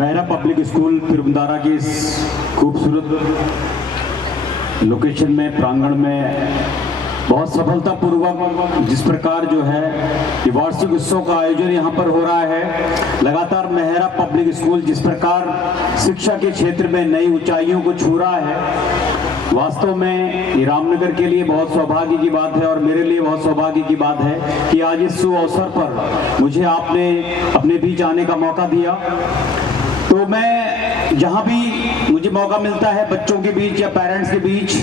Mehra public school तिरुबंदारा की इस खूबसूरत लोकेशन में, प्रांगण में बहुत सफलतापूर्वक जिस प्रकार जो है ये वार्षिक उत्सव का आयोजन यहाँ पर हो रहा है। लगातार मेहरा पब्लिक स्कूल जिस प्रकार शिक्षा के क्षेत्र में नई ऊंचाइयों को छू रहा है, वास्तव में ये रामनगर के लिए बहुत सौभाग्य की बात है और मेरे लिए बहुत सौभाग्य की बात है कि आज इस शुभ अवसर पर मुझे आपने अपने बीच आने का मौका दिया। तो मैं जहाँ भी मुझे मौका मिलता है बच्चों के बीच या पेरेंट्स के बीच,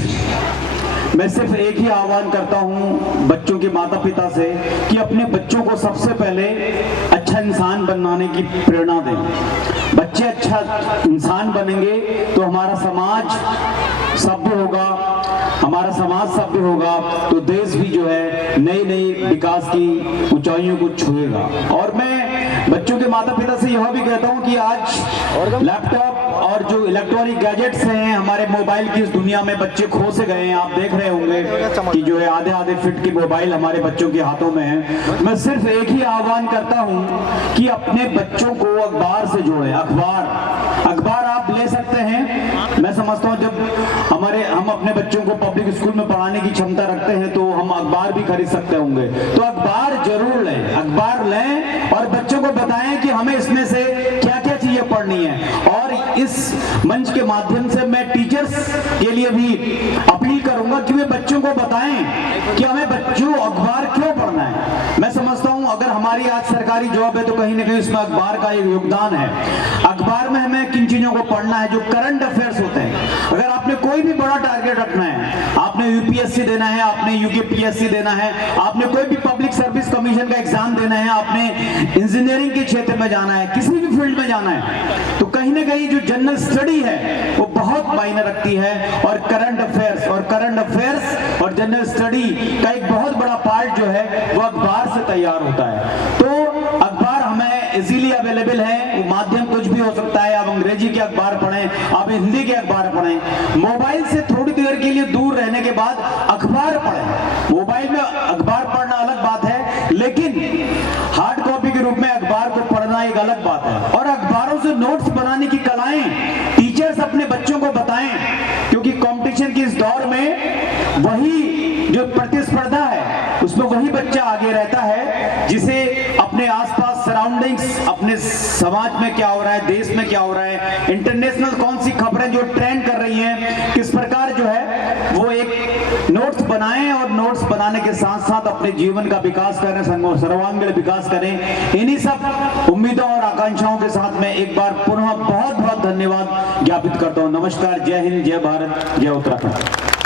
मैं सिर्फ एक ही आह्वान करता हूँ बच्चों के माता पिता से कि अपने बच्चों को सबसे पहले अच्छा इंसान बनाने की प्रेरणा दें। बच्चे अच्छा इंसान बनेंगे तो हमारा समाज सभ्य होगा, हमारा समाज सभ्य होगा तो देश भी जो है नई नई विकास की ऊंचाइयों को छुएगा। और मैं बच्चों के माता पिता से यह भी कहता हूं कि आज लैपटॉप और जो इलेक्ट्रॉनिक गैजेट्स हैं, हमारे मोबाइल की इस दुनिया में बच्चे खो से गए हैं। आप देख रहे होंगे कि जो है आधे आधे फीट की मोबाइल हमारे बच्चों के हाथों में है। मैं सिर्फ एक ही आह्वान करता हूं कि अपने बच्चों को अखबार से जोड़ें। अखबार आप ले सकते हैं। मैं समझता हूं जब हम अपने बच्चों को पब्लिक स्कूल में पढ़ाने की क्षमता रखते हैं तो हम अखबार भी खरीद सकते होंगे। तो अखबार जरूर लें, अखबार लें और बच्चों को बताएं कि हमें इसमें से क्या क्या चीजें पढ़नी है। और इस मंच के माध्यम से मैं टीचर्स के लिए भी अपील करूंगा कि वे बच्चों को बताएं कि हमें बच्चों अखबार क्यों पढ़ना है। मैं समझता हूं अगर हमारी आज सरकारी जॉब है तो कहीं ना कहीं उसमें अखबार का एक योगदान है। अखबार में हमें किन चीजों को पढ़ना है, जो करंट अफेयर्स होते हैं। अगर आपने कोई भी बड़ा टारगेट रखना है, आपने यूपीएससी देना है, आपने यूकेपीएससी देना है, आपने कोई भी पब्लिक सर्विस कमीशन का एग्जाम देना है, आपने इंजीनियरिंग के क्षेत्र में जाना है, किसी भी फील्ड में जाना है, तो कहीं ना कहीं जो जनरल स्टडी है वो बहुत मायने रखती है। और करंट अफेयर्स और जनरल स्टडी का एक बहुत बड़ा पार्ट जो है वो अखबार से तैयार होता है। तो अखबार हमें इजीली अवेलेबल है, वो माध्यम कुछ भी हो सकता है। आप अंग्रेजी के अखबार पढ़ें, आप हिंदी के अखबार पढ़ें। मोबाइल से थोड़ी देर के लिए दूर रहने के बाद अखबार पढ़ें। मोबाइल में अखबार पढ़ना अलग बात है, लेकिन हार्ड कॉपी के रूप में अखबार को पढ़ना एक अलग बात है। और अखबारों से नोट्स बनाने की कलाएं टीचर्स अपने बच्चों को बताएं, क्योंकि कंपटीशन की इस दौर में वही जो प्रतिस्पर्धा है उसमें वही बच्चा आगे रहता है जिसे अपने आसपास सराउंडिंग्स, अपने समाज में क्या हो रहा है, देश में क्या हो रहा है, इंटरनेशनल कौन सी खबरें जो ट्रेंड कर रही हैं, किस प्रकार जो है वो एक नोट्स बनाएं और नोट्स बनाने के साथ साथ अपने जीवन का विकास करें, सर्वांगीण विकास करें। इन्हीं सब उम्मीदों और आकांक्षाओं के साथ मैं एक बार पुनः बहुत बहुत धन्यवाद ज्ञापित करता हूं। नमस्कार, जय हिंद, जय भारत, जय उत्तराखंड।